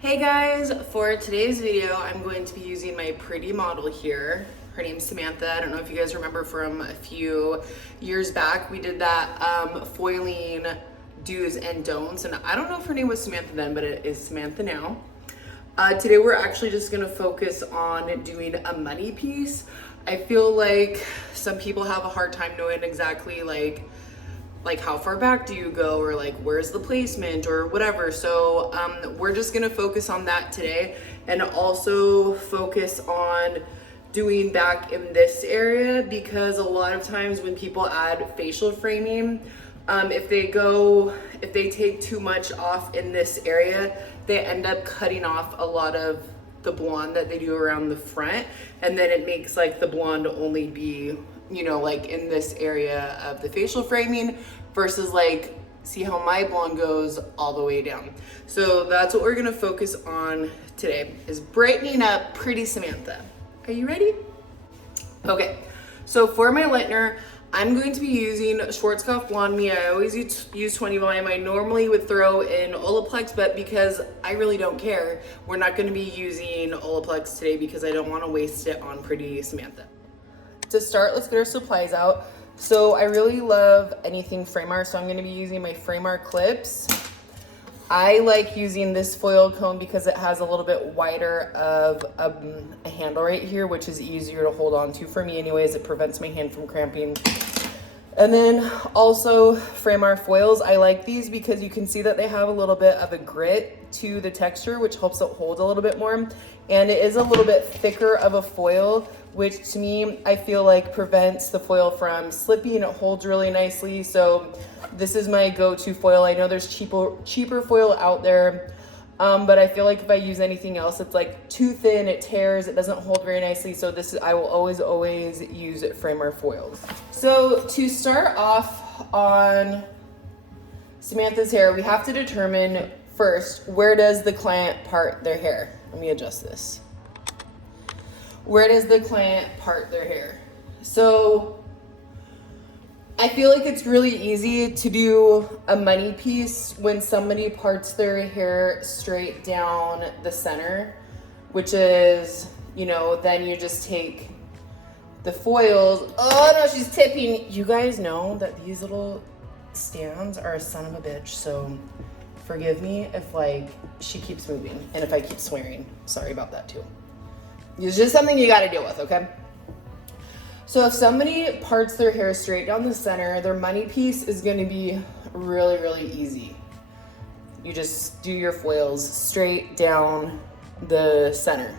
Hey guys, for today's video, I'm going to be using my pretty model here. Her name's Samantha. I don't know if you guys remember from a few years back, we did that foiling do's and don'ts. And I don't know if her name was Samantha then, but it is Samantha now. Today we're actually just gonna focus on doing a money piece. I feel like some people have a hard time knowing exactly like how far back do you go, or like where's the placement or whatever. So we're just gonna focus on that today, and also focus on doing back in this area, because a lot of times when people add facial framing, if they take too much off in this area, they end up cutting off a lot of the blonde that they do around the front, and then it makes like the blonde only be, you know, like in this area of the facial framing, versus like, see how my blonde goes all the way down. So that's what we're gonna focus on today, is brightening up pretty Samantha. Are you ready? Okay, so for my lightener, I'm going to be using Schwarzkopf Blonde Me. I always use 20 volume. I normally would throw in Olaplex, but because I really don't care, we're not gonna be using Olaplex today because I don't wanna waste it on pretty Samantha. To start, let's get our supplies out. So I really love anything frame art, so I'm gonna be using my frame art clips. I like using this foil comb because it has a little bit wider of a handle right here, which is easier to hold on to for me anyways. It prevents my hand from cramping. And then also frame art foils. I like these because you can see that they have a little bit of a grit to the texture, which helps it hold a little bit more. And it is a little bit thicker of a foil, which to me, I feel like prevents the foil from slipping. It holds really nicely. So this is my go-to foil. I know there's cheaper foil out there, but I feel like if I use anything else, it's like too thin, it tears, it doesn't hold very nicely. So I will always use framer foils. So to start off on Samantha's hair, we have to determine first, where does the client part their hair? Let me adjust this. Where does the client part their hair? So I feel like it's really easy to do a money piece when somebody parts their hair straight down the center, which is, you know, then you just take the foils. Oh no, she's tipping. You guys know that these little stands are a son of a bitch, so forgive me if like she keeps moving and if I keep swearing. Sorry about that too. It's just something you got to deal with, okay? So if somebody parts their hair straight down the center, their money piece is going to be really, really easy. You just do your foils straight down the center.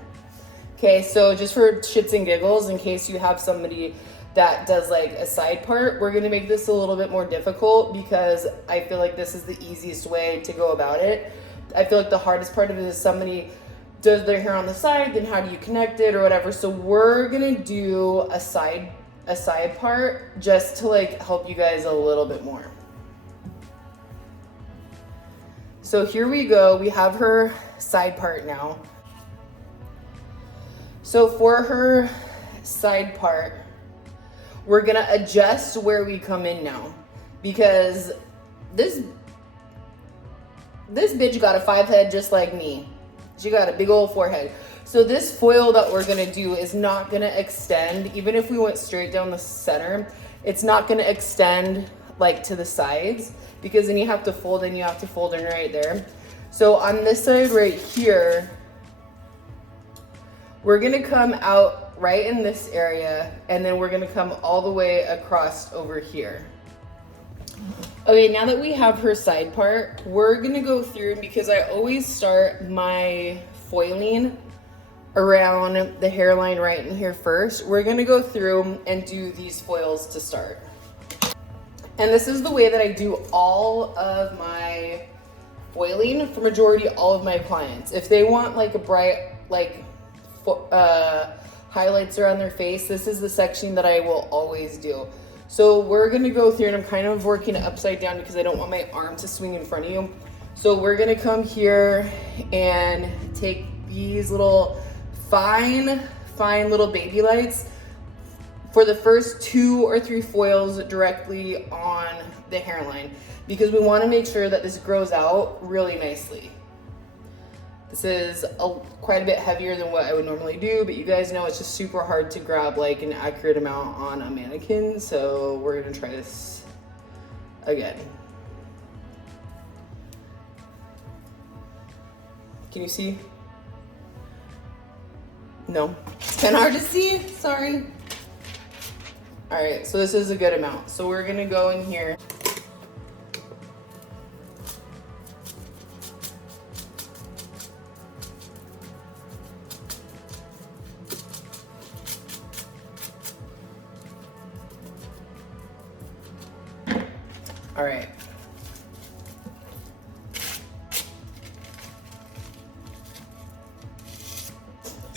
Okay, so just for shits and giggles, in case you have somebody that does like a side part, we're going to make this a little bit more difficult because I feel like this is the easiest way to go about it. I feel like the hardest part of it is somebody does their hair on the side, then how do you connect it or whatever. So we're gonna do a side part just to like help you guys a little bit more. So here we go, we have her side part now. So for her side part, we're gonna adjust where we come in now, because this bitch got a 5 head just like me. She got a big old forehead. So this foil that we're gonna do is not gonna extend, even if we went straight down the center, it's not gonna extend like to the sides, because then you have to fold in, right there. So on this side right here, we're gonna come out right in this area, and then we're gonna come all the way across over here. Okay, now that we have her side part, we're gonna go through, because I always start my foiling around the hairline right in here first. We're gonna go through and do these foils to start. And this is the way that I do all of my foiling for majority all of my clients. If they want like a bright, like highlights around their face, this is the section that I will always do. So we're gonna go through, and I'm kind of working it upside down because I don't want my arm to swing in front of you. So we're gonna come here and take these little fine little baby lights for the first 2 or 3 foils directly on the hairline, because we wanna make sure that this grows out really nicely. This is quite a bit heavier than what I would normally do, but you guys know it's just super hard to grab like an accurate amount on a mannequin, so we're gonna try this again. Can you see? No, it's kind of hard to see, sorry. All right, so this is a good amount. So we're gonna go in here. All right.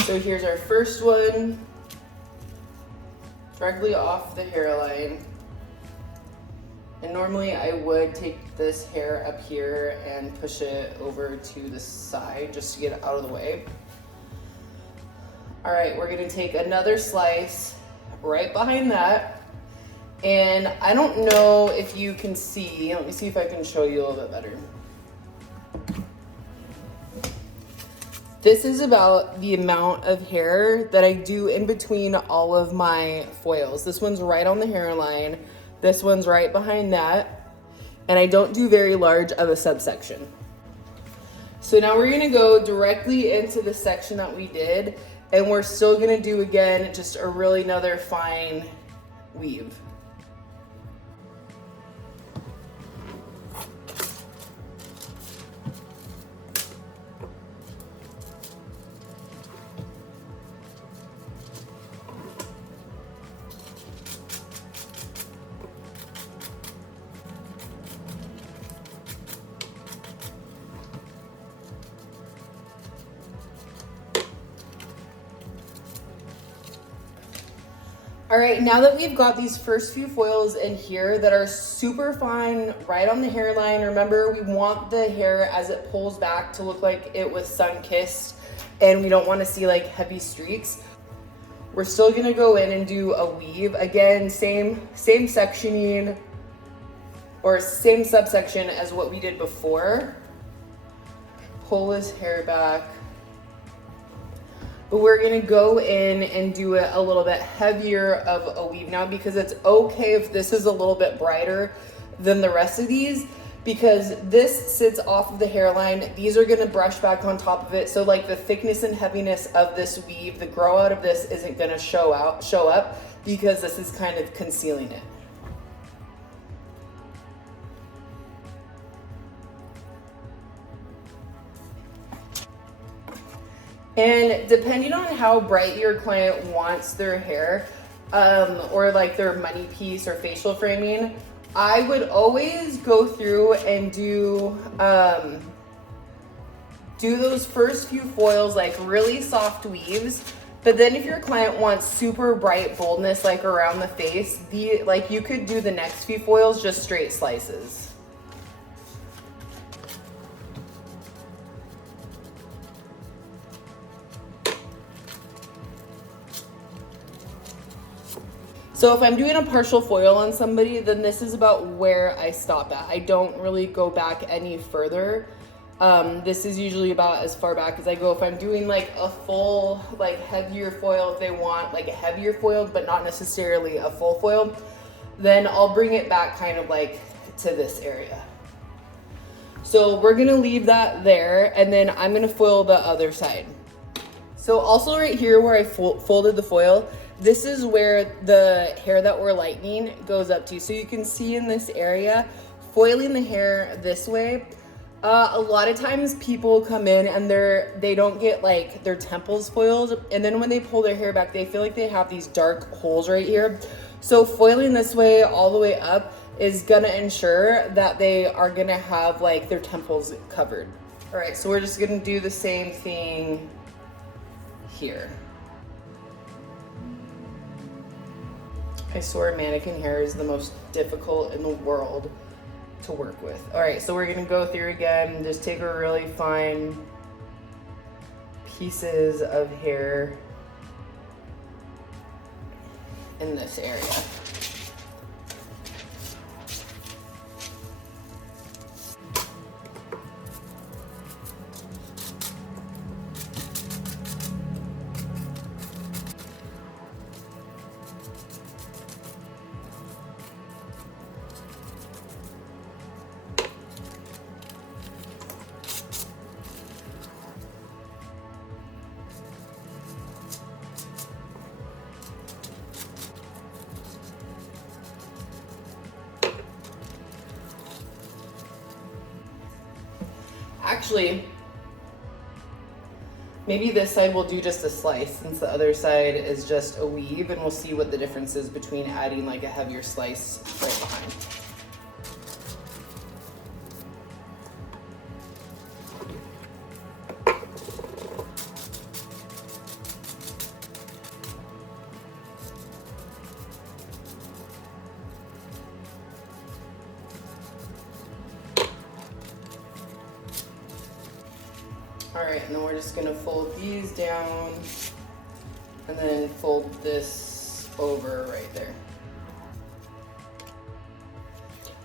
So here's our first one, directly off the hairline. And normally I would take this hair up here and push it over to the side just to get it out of the way. All right, we're gonna take another slice right behind that. And I don't know if you can see, let me see if I can show you a little bit better. This is about the amount of hair that I do in between all of my foils. This one's right on the hairline. This one's right behind that. And I don't do very large of a subsection. So now we're gonna go directly into the section that we did, and we're still gonna do again, just a really another fine weave. All right, now that we've got these first few foils in here that are super fine, right on the hairline, remember we want the hair as it pulls back to look like it was sun-kissed, and we don't want to see like heavy streaks. We're still gonna go in and do a weave. Again, same sectioning or same subsection as what we did before. Pull his hair back. But we're gonna go in and do it a little bit heavier of a weave now, because it's okay if this is a little bit brighter than the rest of these, because this sits off of the hairline. These are gonna brush back on top of it. So like the thickness and heaviness of this weave, the grow out of this isn't gonna show up because this is kind of concealing it. And depending on how bright your client wants their hair, or like their money piece or facial framing, I would always go through and do those first few foils like really soft weaves. But then if your client wants super bright boldness like around the face, you could do the next few foils just straight slices. So if I'm doing a partial foil on somebody, then this is about where I stop at. I don't really go back any further. This is usually about as far back as I go. If I'm doing like a full, like heavier foil, if they want like a heavier foil, but not necessarily a full foil, then I'll bring it back kind of like to this area. So we're gonna leave that there, and then I'm gonna foil the other side. So also right here where I folded the foil, this is where the hair that we're lightening goes up to. So you can see in this area, foiling the hair this way, a lot of times people come in and they don't get like their temples foiled, and then when they pull their hair back, they feel like they have these dark holes right here. So foiling this way all the way up is gonna ensure that they are gonna have like their temples covered. All right, so we're just gonna do the same thing here. I swear mannequin hair is the most difficult in the world to work with. All right, so we're gonna go through again and just take a really fine pieces of hair in this area. actually, maybe this side we'll do just a slice since the other side is just a weave, and we'll see what the difference is between adding like a heavier slice right behind. All right, and then we're just gonna fold these down and then fold this over right there.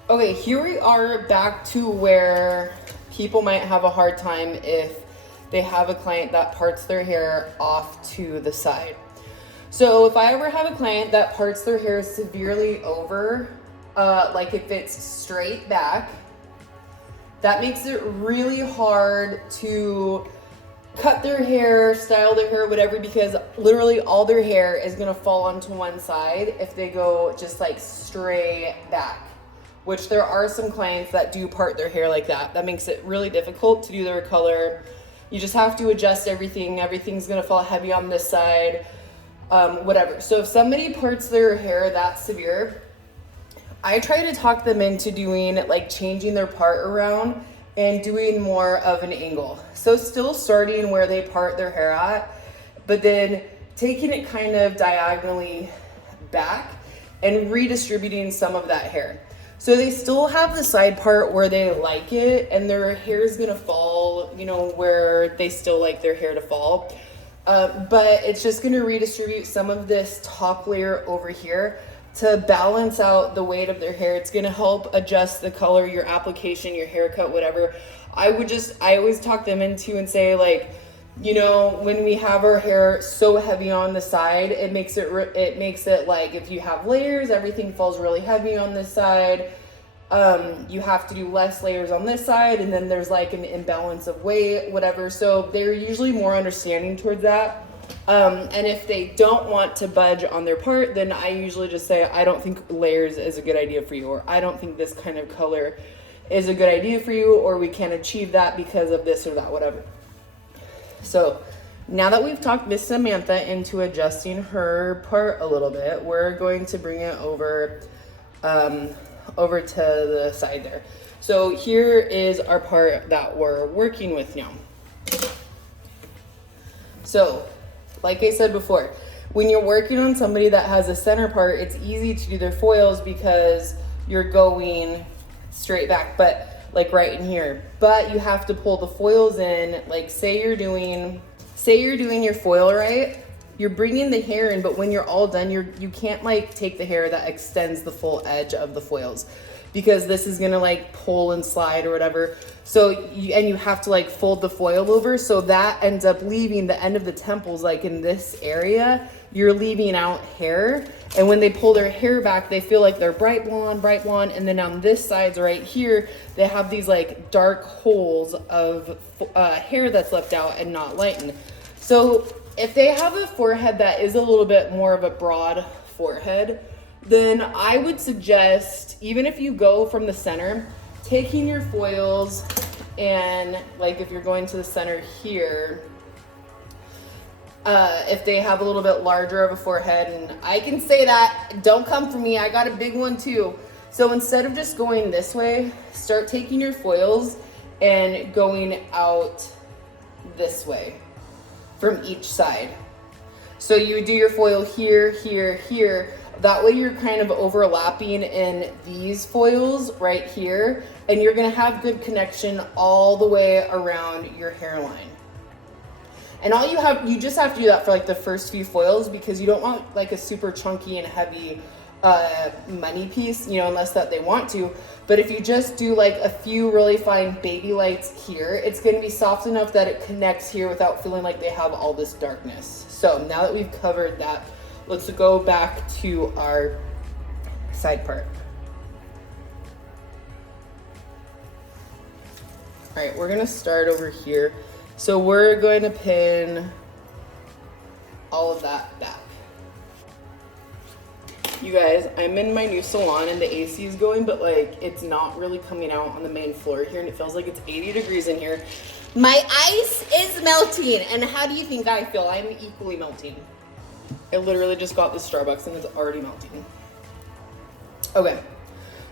Okay, here we are back to where people might have a hard time if they have a client that parts their hair off to the side. So if I ever have a client that parts their hair severely over, like if it's straight back, that makes it really hard to cut their hair, style their hair, whatever, because literally all their hair is gonna fall onto one side if they go just like straight back, which there are some clients that do part their hair like that. That makes it really difficult to do their color. You just have to adjust everything. Everything's gonna fall heavy on this side, whatever. So if somebody parts their hair that severe, I try to talk them into doing like changing their part around and doing more of an angle. So still starting where they part their hair at, but then taking it kind of diagonally back and redistributing some of that hair. So they still have the side part where they like it and their hair is gonna fall, you know, where they still like their hair to fall. But it's just gonna redistribute some of this top layer over here to balance out the weight of their hair. It's gonna help adjust the color, your application, your haircut, whatever. I always talk them into and say, like, you know, when we have our hair so heavy on the side, it makes it like if you have layers, everything falls really heavy on this side. You have to do less layers on this side, and then there's like an imbalance of weight, whatever. So they're usually more understanding towards that. And if they don't want to budge on their part, then I usually just say, I don't think layers is a good idea for you, or I don't think this kind of color is a good idea for you, or we can't achieve that because of this or that, whatever. So now that we've talked Miss Samantha into adjusting her part a little bit, we're going to bring it over, over to the side there. So here is our part that we're working with now. So, like I said before, when you're working on somebody that has a center part, it's easy to do their foils because you're going straight back, but like right in here. But you have to pull the foils in, like say you're doing your foil right, you're bringing the hair in, but when you're all done, you can't like take the hair that extends the full edge of the foils, because this is gonna like pull and slide or whatever. So you have to like fold the foil over, so that ends up leaving the end of the temples, like in this area, you're leaving out hair. And when they pull their hair back, they feel like they're bright blonde, and then on this side right here, they have these like dark holes of hair that's left out and not lightened. So if they have a forehead that is a little bit more of a broad forehead, then I would suggest, even if you go from the center, taking your foils and like if you're going to the center here, if they have a little bit larger of a forehead, and I can say that, don't come for me, I got a big one too. So instead of just going this way, start taking your foils and going out this way from each side. So you would do your foil here, here, here. That way you're kind of overlapping in these foils right here, and you're gonna have good connection all the way around your hairline. And you just have to do that for like the first few foils, because you don't want like a super chunky and heavy money piece, you know, unless that they want to. But if you just do like a few really fine baby lights here, it's gonna be soft enough that it connects here without feeling like they have all this darkness. So now that we've covered that, let's go back to our side part. All right, we're gonna start over here. So we're going to pin all of that back. You guys, I'm in my new salon and the AC is going, but like it's not really coming out on the main floor here, and it feels like it's 80 degrees in here. My ice is melting, and how do you think I feel? I'm equally melting. I literally just got this Starbucks and it's already melting. Okay,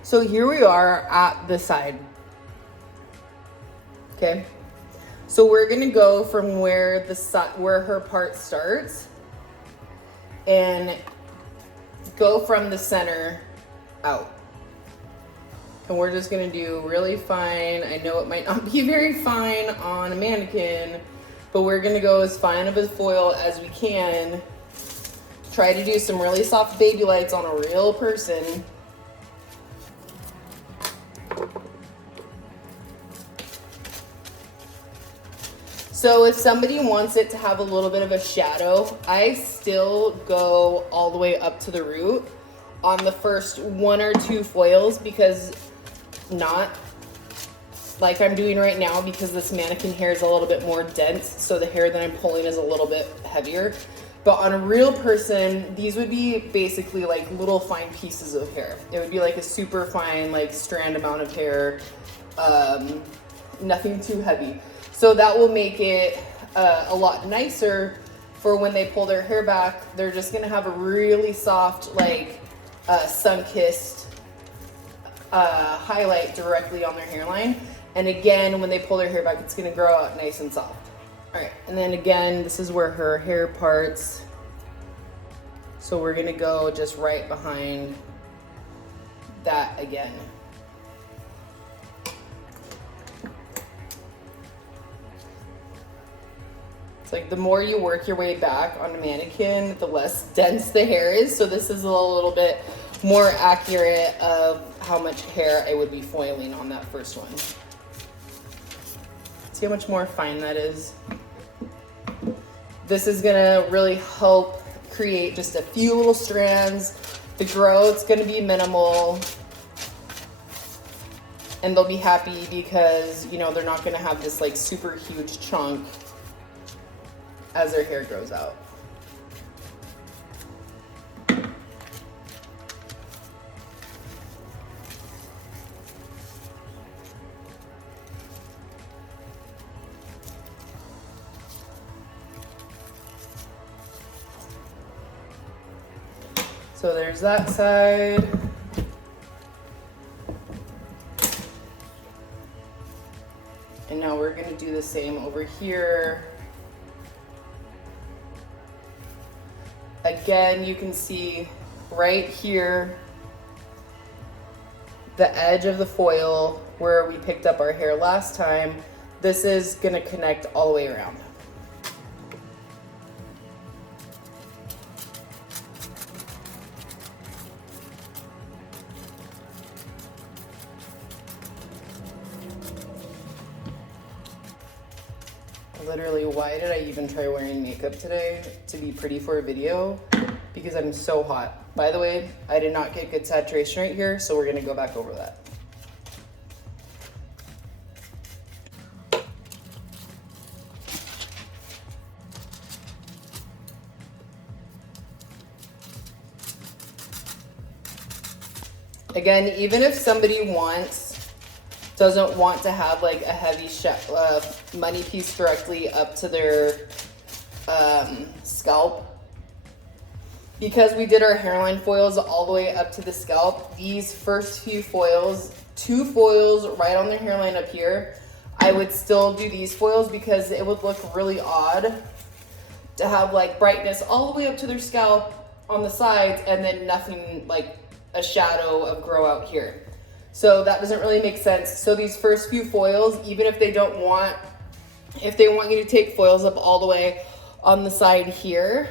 so here we are at the side. Okay, so we're gonna go from where where her part starts and go from the center out. And we're just gonna do really fine. I know it might not be very fine on a mannequin, but we're gonna go as fine of a foil as we can. Try to do some really soft baby lights on a real person. So if somebody wants it to have a little bit of a shadow, I still go all the way up to the root on the first 1 or 2 foils, because not like I'm doing right now, because this mannequin hair is a little bit more dense, so the hair that I'm pulling is a little bit heavier. But on a real person, these would be basically like little fine pieces of hair. It would be like a super fine like strand amount of hair, nothing too heavy. So that will make it a lot nicer for when they pull their hair back. They're just gonna have a really soft, like sun-kissed highlight directly on their hairline. And again, when they pull their hair back, it's gonna grow out nice and soft. All right, and then again, this is where her hair parts. So we're gonna go just right behind that again. It's like the more you work your way back on a mannequin, the less dense the hair is. So this is a little bit more accurate of how much hair I would be foiling on that first one. See how much more fine that is? This is gonna really help create just a few little strands. The growth's gonna be minimal. And they'll be happy because, you know, they're not gonna have this like super huge chunk as their hair grows out. So there's that side. And now we're gonna do the same over here. Again, you can see right here, the edge of the foil where we picked up our hair last time. This is gonna connect all the way around. Literally, why did I even try wearing makeup today to be pretty for a video? Because I'm so hot. By the way, I did not get good saturation right here, so we're gonna go back over that. Again, even if somebody doesn't want to have like a heavy money piece directly up to their scalp, because we did our hairline foils all the way up to the scalp, these first few foils, 2 foils right on their hairline up here, I would still do these foils because it would look really odd to have like brightness all the way up to their scalp on the sides and then nothing, like a shadow of grow out here. So that doesn't really make sense. So these first few foils, even if they want you to take foils up all the way on the side here,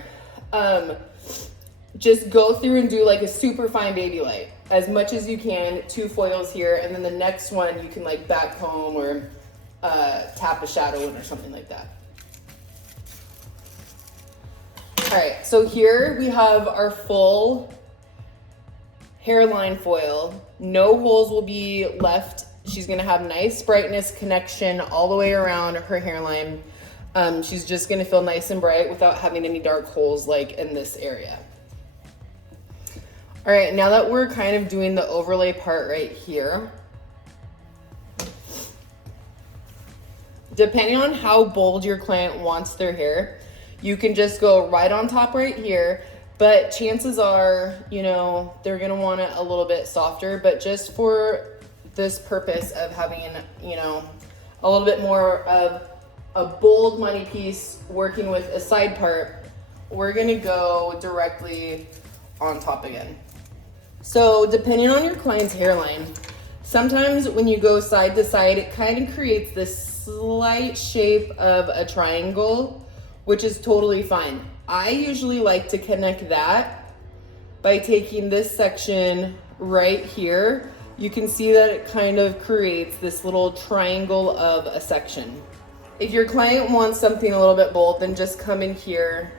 just go through and do like a super fine baby light as much as you can, 2 foils here, and then the next one you can like back comb or tap a shadow in or something like that. All right, so here we have our full hairline foil. No holes will be left. She's gonna have nice brightness connection all the way around her hairline. She's just gonna feel nice and bright without having any dark holes like in this area. All right, now that we're kind of doing the overlay part right here, depending on how bold your client wants their hair, you can just go right on top right here, but chances are, you know, they're gonna want it a little bit softer, but just for this purpose of having, you know, a little bit more of a bold money piece working with a side part, we're gonna go directly on top again. So depending on your client's hairline, sometimes when you go side to side, it kind of creates this slight shape of a triangle, which is totally fine. I usually like to connect that by taking this section right here. You can see that it kind of creates this little triangle of a section. If your client wants something a little bit bold, then just come in here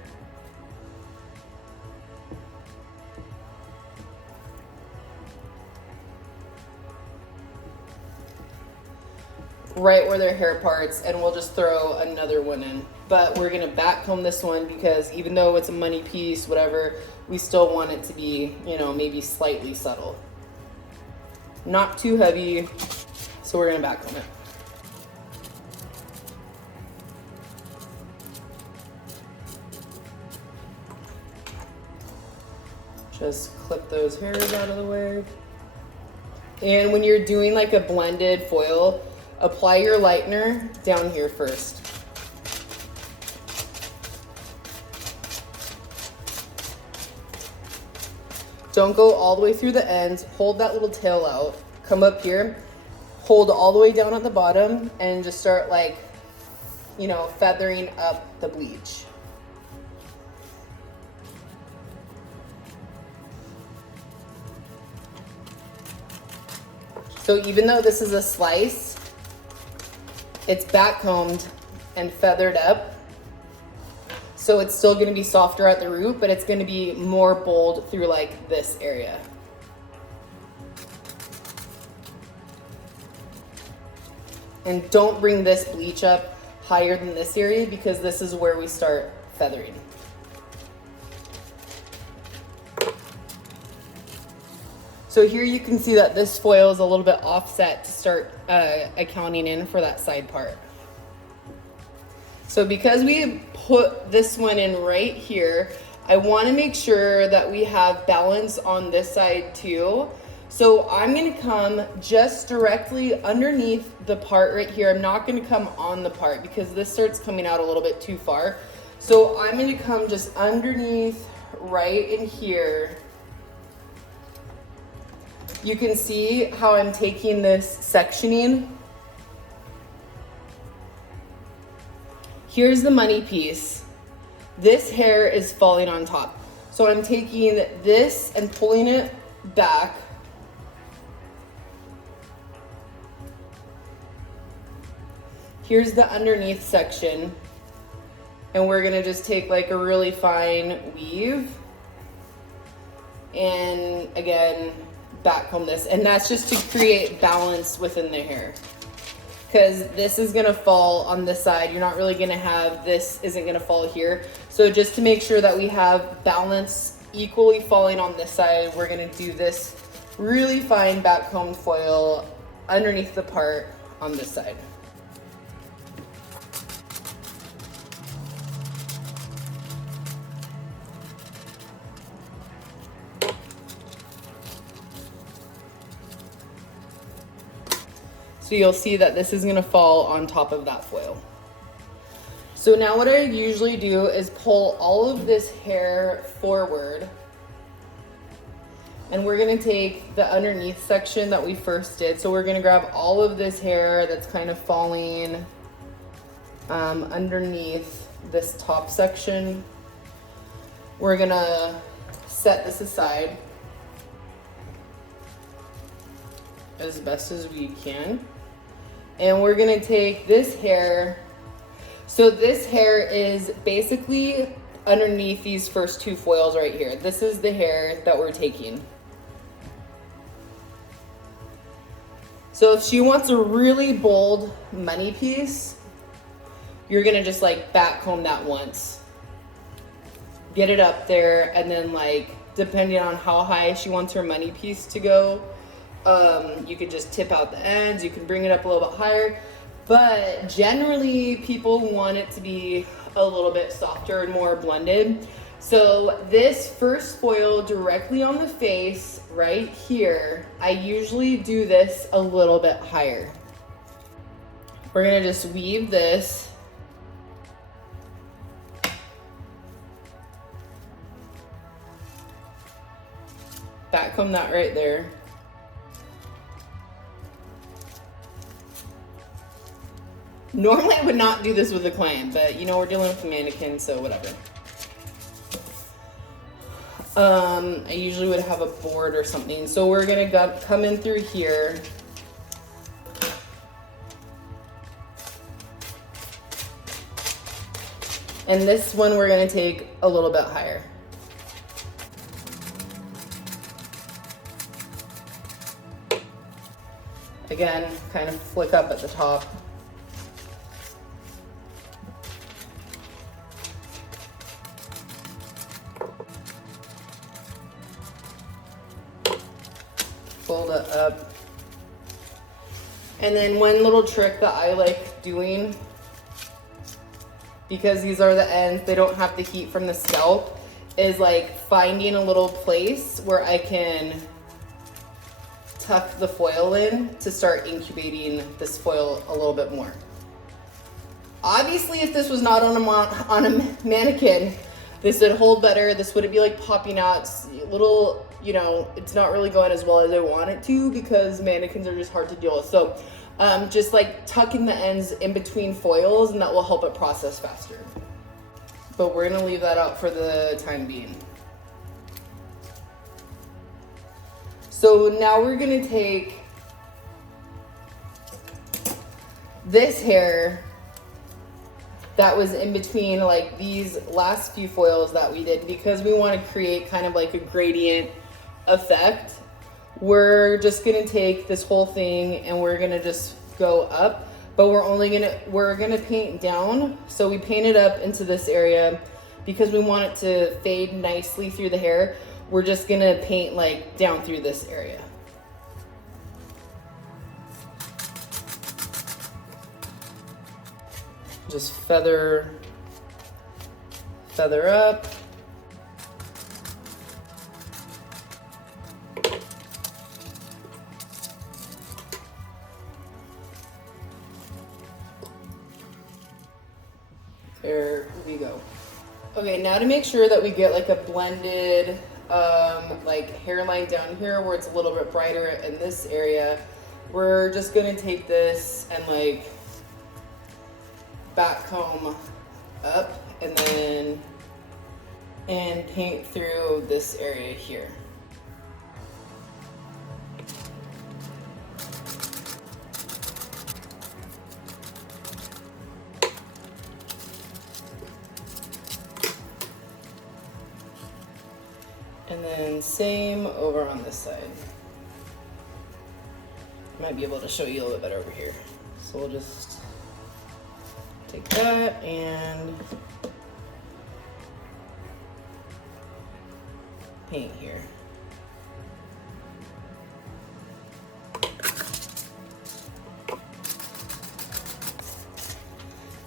right where their hair parts, and we'll just throw another one in. But we're gonna back comb this one because even though it's a money piece, whatever, we still want it to be, you know, maybe slightly subtle. Not too heavy, so we're gonna back comb it. Just clip those hairs out of the way. And when you're doing like a blended foil, apply your lightener down here first. Don't go all the way through the ends. Hold that little tail out. Come up here, hold all the way down at the bottom, and just start like, you know, feathering up the bleach. So even though this is a slice, it's back combed and feathered up. So it's still gonna be softer at the root, but it's gonna be more bold through like this area. And don't bring this bleach up higher than this area because this is where we start feathering. So here you can see that this foil is a little bit offset to start accounting in for that side part. So because we put this one in right here, I want to make sure that we have balance on this side too. So I'm going to come just directly underneath the part right here. I'm not going to come on the part because this starts coming out a little bit too far. So I'm going to come just underneath right in here. You can see how I'm taking this sectioning. Here's the money piece. This hair is falling on top. So I'm taking this and pulling it back. Here's the underneath section. And we're gonna just take like a really fine weave. And again, back comb this. And that's just to create balance within the hair. Because this is gonna fall on this side. You're not really gonna have, this isn't gonna fall here. So just to make sure that we have balance equally falling on this side, we're gonna do this really fine back combed foil underneath the part on this side. So you'll see that this is gonna fall on top of that foil. So now what I usually do is pull all of this hair forward, and we're gonna take the underneath section that we first did. So we're gonna grab all of this hair that's kind of falling underneath this top section. We're gonna set this aside as best as we can. And we're gonna take this hair. So this hair is basically underneath these first two foils right here. This is the hair that we're taking. So if she wants a really bold money piece, you're gonna just like back comb that once. Get it up there and then like depending on how high she wants her money piece to go. You could just tip out the ends, you can bring it up a little bit higher, but generally people want it to be a little bit softer and more blended. So this first foil directly on the face right here, I usually do this a little bit higher. We're gonna just weave this. Backcomb that right there. Normally I would not do this with a client, but you know, we're dealing with a mannequin, so whatever. I usually would have a board or something. So we're gonna come in through here. And this one we're gonna take a little bit higher. Again, kind of flick up at the top. Fold it up. And then one little trick that I like doing, because these are the ends, they don't have the heat from the scalp, is like finding a little place where I can tuck the foil in to start incubating this foil a little bit more. Obviously, if this was not on a mannequin, this would hold better. This wouldn't be like popping out. It's a little, you know, it's not really going as well as I want it to because mannequins are just hard to deal with. So just like tucking the ends in between foils, and that will help it process faster. But we're gonna leave that out for the time being. So now we're gonna take this hair that was in between like these last few foils that we did, because we want to create kind of like a gradient effect. We're just gonna take this whole thing and we're gonna just go up, but we're gonna paint down. So we painted up into this area because we want it to fade nicely through the hair. We're just gonna paint like down through this area. Just feather up. There we go. Okay, now to make sure that we get like a blended like hairline down here where it's a little bit brighter in this area, we're just gonna take this and like back comb up and then paint through this area here. And then same over on this side. Might be able to show you a little bit better over here. So we'll just take that and paint here.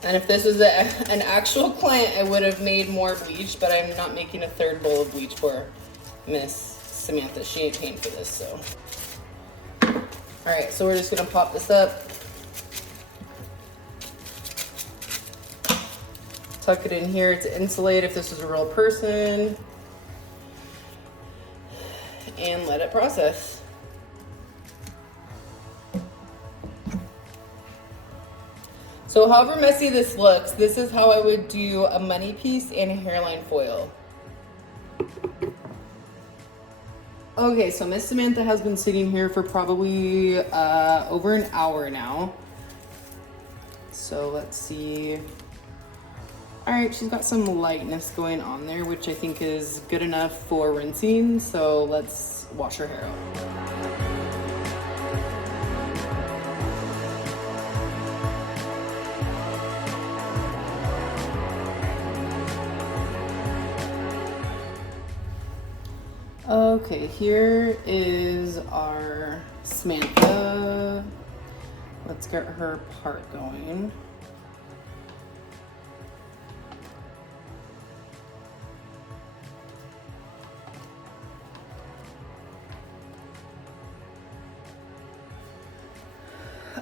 And if this was an actual client, I would have made more bleach, but I'm not making a third bowl of bleach for Miss Samantha. She ain't paying for this, so. All right, so we're just gonna pop this up. Tuck it in here to insulate if this was a real person. And let it process. So however messy this looks, this is how I would do a money piece and a hairline foil. Okay, so Miss Samantha has been sitting here for probably over an hour now. So let's see. All right, she's got some lightness going on there, which I think is good enough for rinsing. So let's wash her hair out. Okay, here is our Samantha. Let's get her part going.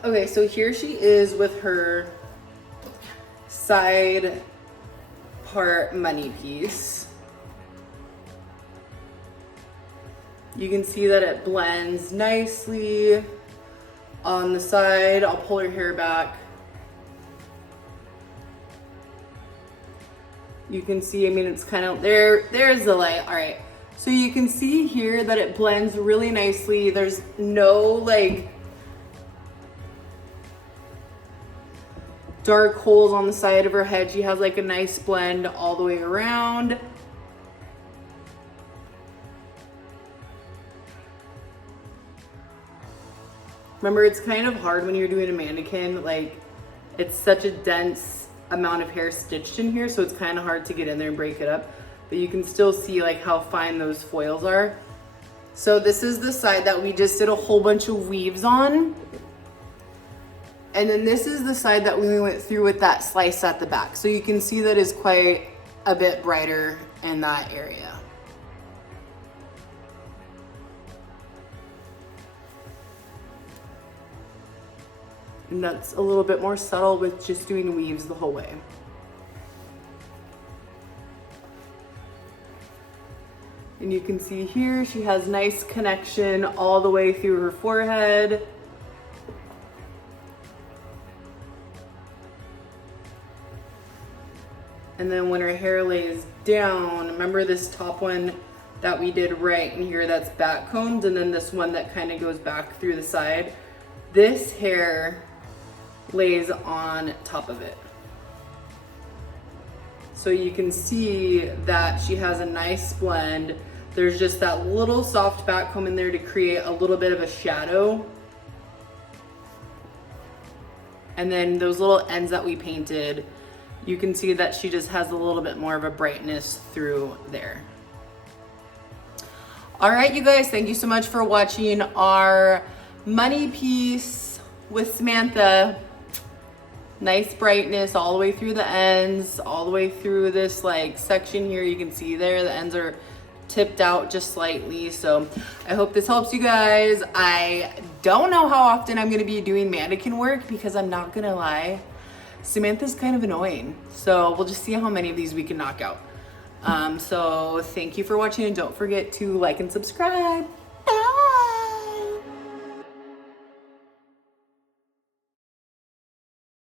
Okay, so here she is with her side part money piece. You can see that it blends nicely on the side. I'll pull her hair back. You can see, I mean, it's kind of, there's the light. All right, so you can see here that it blends really nicely. There's no like dark holes on the side of her head. She has like a nice blend all the way around. Remember, it's kind of hard when you're doing a mannequin, like it's such a dense amount of hair stitched in here, so it's kind of hard to get in there and break it up, but you can still see like how fine those foils are. So this is the side that we just did a whole bunch of weaves on. And then this is the side that we went through with that slice at the back. So you can see that is quite a bit brighter in that area. And that's a little bit more subtle with just doing weaves the whole way. And you can see here, she has nice connection all the way through her forehead. And then when her hair lays down, remember this top one that we did right in here that's back combed, and then this one that kind of goes back through the side. This hair lays on top of it. So you can see that she has a nice blend. There's just that little soft back comb in there to create a little bit of a shadow. And then those little ends that we painted, you can see that she just has a little bit more of a brightness through there. All right, you guys, thank you so much for watching our money piece with Samantha. Nice brightness all the way through the ends, all the way through this like section here. You can see there, the ends are tipped out just slightly. So I hope this helps you guys. I don't know how often I'm gonna be doing mannequin work because I'm not gonna lie, Samantha's kind of annoying. So we'll just see how many of these we can knock out. So thank you for watching, and don't forget to like and subscribe.